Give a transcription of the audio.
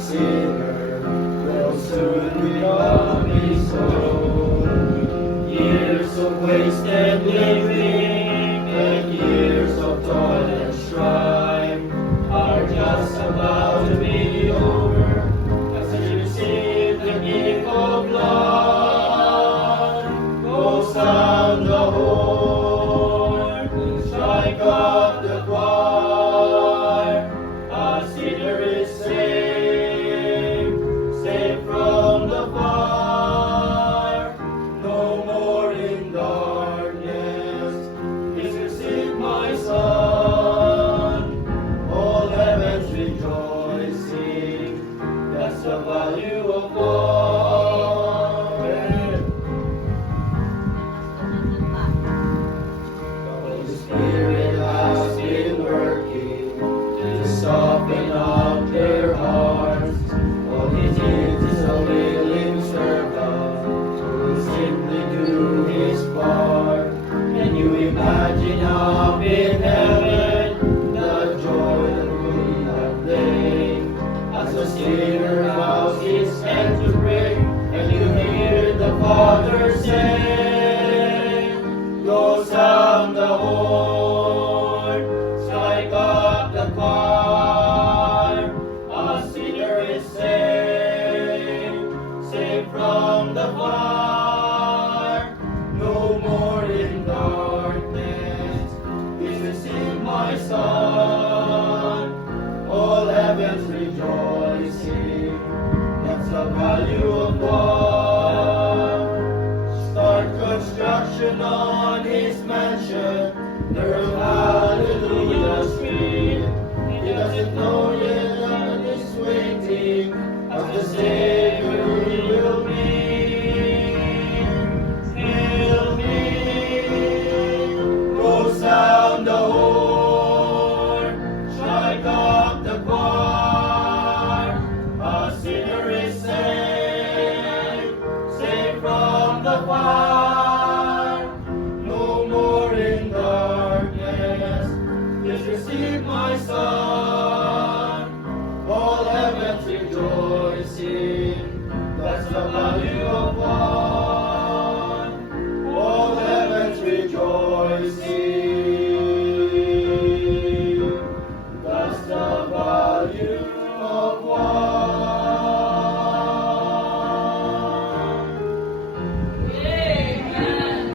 sinner will soon be on his own. Years of wasted living and years of toil and strife are just about to be over as he received the gift of life. Go sound the horn, strike up the choir. A sinner is saved, saved from the fire. No more in darkness, Jesus is my son. All heaven's rejoicing, that's the value of life. The Holy Spirit has been working to soften up their hearts. All he needs is a willing servant who will simply do his part. Can you imagine up in heaven the joy that we have laid as the sinner bows his head to pray, and you hear the Father say, "Go sound the horn, strike up the choir." A sinner is saved, saved from the fire. No more in darkness, Jesus is my son. All heaven's rejoicing, that's the value of love. Start construction on his mansion, there's hallelujah street. He doesn't know yet that it's waiting as the